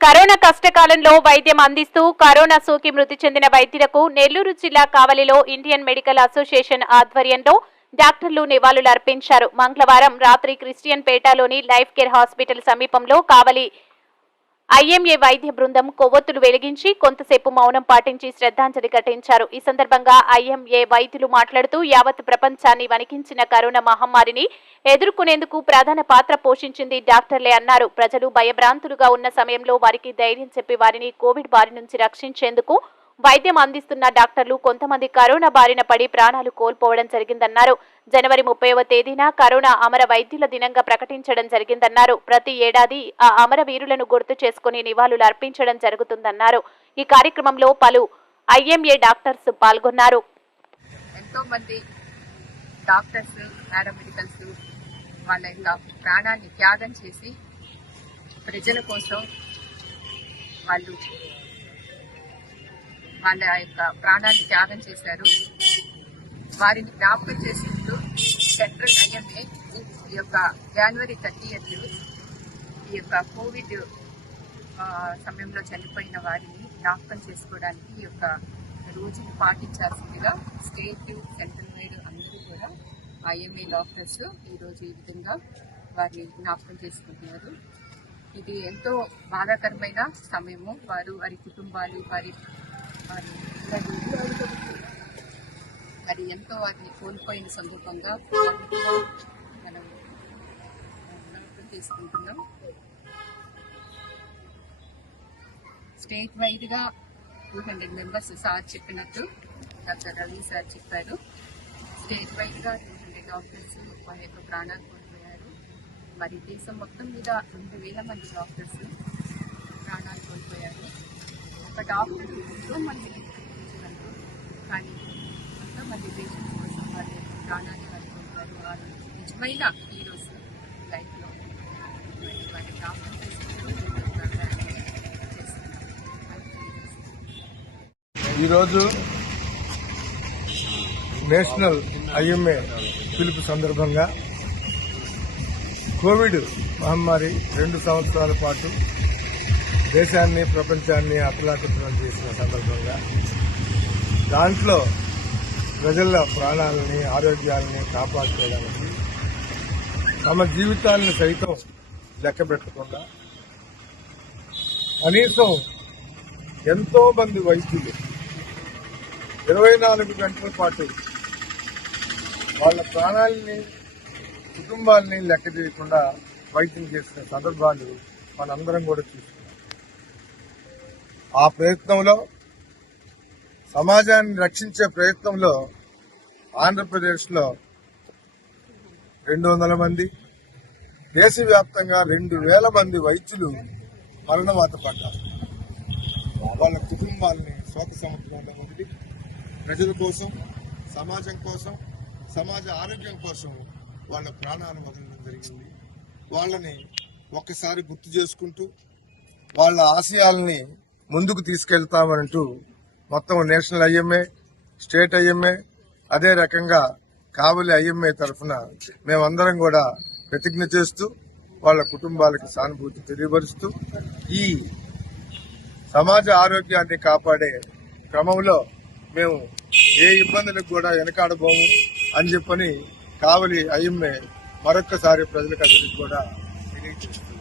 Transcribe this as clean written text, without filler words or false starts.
Corona కష్టకాలంలో వైద్యం అందిస్తూ కరోనా సోకి మృతి చెందిన వైద్యులకు నెల్లూరు జిల్లా కావలిలో ఇండియన్ మెడికల్ అసోసియేషన్ ఆధ్వర్యంలో డాక్టర్లు నివాళులర్పించారు. మంగళవారం రాత్రి క్రిస్టియన్ పేటలోని లైఫ్ కేర్ హాస్పిటల్ సమీపంలో కావలి ఐఎంఏ వైద్య బృందం కొవ్వొత్తులు వెలిగించి కొంతసేపు మౌనం పాటించి శ్రద్ధాంజలి ఘటించారు. ఈ సందర్భంగా ఐఎంఏ వైద్యులు మాట్లాడుతూ యావత్ ప్రపంచాన్ని వణికించిన కరోనా మహమ్మారిని ఎదుర్కొనేందుకు ప్రధాన పాత్ర పోషించింది డాక్టర్లే అన్నారు. ప్రజలు భయభ్రాంతులుగా ఉన్న సమయంలో వారికి ధైర్యం చెప్పి వారిని కోవిడ్ బారి నుంచి రక్షించేందుకు వైద్యం అందిస్తున్న డాక్టర్లు కొంతమంది కరోనా బారిన పడి ప్రాణాలు కోల్పోవడం జరిగిందన్నారు. జనవరి 30వ తేదీన కరోనా అమర వైద్యుల దినంగా ప్రకటించడం జరిగిందన్నారు. ప్రతి ఏడాది ఆ అమర వీరులను గుర్తు చేసుకుని నివాళులు అర్పించడం జరుగుతుందన్నారు. ఈ కార్యక్రమంలో పలు ఐఎంఏ డాక్టర్స్ పాల్గొన్నారు. ఎంతో మంది డాక్టర్స్, పారామెడికల్స్ వాళ్ళ యొక్క ప్రాణాన్ని త్యాగం చేసి ప్రజల కోసం వాళ్ళ యొక్క ప్రాణాన్ని త్యాగం చేశారు. వారిని జ్ఞాపకం చేసినట్టు సెంట్రల్ ఐఎంఏ ఈ యొక్క జనవరి 30th ఈ యొక్క కోవిడ్ సమయంలో చనిపోయిన వారిని జ్ఞాపకం చేసుకోవడానికి ఈ యొక్క రోజును పాటించాల్సిందిగా స్టేట్, సెంట్రల్ వైడ్ అందరూ కూడా ఐఎంఏ డాక్టర్స్ ఈరోజు ఈ విధంగా వారిని జ్ఞాపకం చేసుకుంటున్నారు. ఇది ఎంతో బాధాకరమైన సమయము. వారి కుటుంబాలు, మరి ఎంతో వారిని కోల్పోయిన సందర్భంగా మనం తీసుకుంటున్నాం. స్టేట్ వైడ్ గా 200 మెంబర్స్ సార్ చెప్పినట్టు, డాక్టర్ రవి సార్ చెప్పారు. స్టేట్ వైడ్ గా 200 డాక్టర్స్ వారి యొక్క ప్రాణాలు కోల్పోయారు. మరి దేశం మొత్తం మీద 2000 మంది డాక్టర్స్ ప్రాణాలు కోల్పోయారు. ఒక డాక్టర్ ఎంతో మంది కానీ ఎంతో మంది పేషెంట్స్ కోసం వారి ప్రాణాలు కోల్పోయారు. వారు నిజమైన హీరోస్ లైఫ్లో వారి డాక్టర్ ఈరోజు నేషనల్ ఐఎంఏ పిలుపు సందర్భంగా కోవిడ్ మహమ్మారి 2 సంవత్సరాల పాటు దేశాన్ని, ప్రపంచాన్ని అతలాకుతలం చేసిన సందర్భంగా దాంట్లో ప్రజల ప్రాణాలని, ఆరోగ్యాలని కాపాడుకోవడానికి తమ జీవితాలను సైతం లెక్క పెట్టకుండా కనీసం ఎంతో మంది వైద్యులు 24 గంటల పాటు వాళ్ళ ప్రాణాలని, కుటుంబాలని లెక్క చేయకుండా వైద్యం చేసిన సందర్భాలు మనందరం కూడా చూస్తున్నాం. ఆ ప్రయత్నంలో, సమాజాన్ని రక్షించే ప్రయత్నంలో ఆంధ్రప్రదేశ్లో 200 మంది, దేశవ్యాప్తంగా 2000 మంది వైద్యులు మరణవాత పడ్డారు. వాళ్ళ కుటుంబాలని శోక సముద్రంలో ఉండి ప్రజల కోసం, సమాజం కోసం, సమాజ ఆరోగ్యం కోసం వాళ్ళ ప్రాణాలు వదలడం జరిగింది. వాళ్ళని ఒక్కసారి గుర్తు చేసుకుంటూ వాళ్ళ ఆశయాల్ని ముందుకు తీసుకెళ్తామంటూ మొత్తం నేషనల్ ఐఎంఏ, స్టేట్ ఐఎంఏ, అదే రకంగా కావలి ఐఎంఏ తరఫున మేమందరం కూడా ప్రతిజ్ఞ చేస్తూ వాళ్ళ కుటుంబాలకు సానుభూతి తెలియపరుస్తూ ఈ సమాజ ఆరోగ్యాన్ని కాపాడే క్రమంలో మేము ఏ ఇబ్బందులకు కూడా వెనకాడబోము అని చెప్పని కావలి ఐఎంఏ మరొక్కసారి ప్రజలకు అందరికీ కూడా తెలియజేస్తుంది.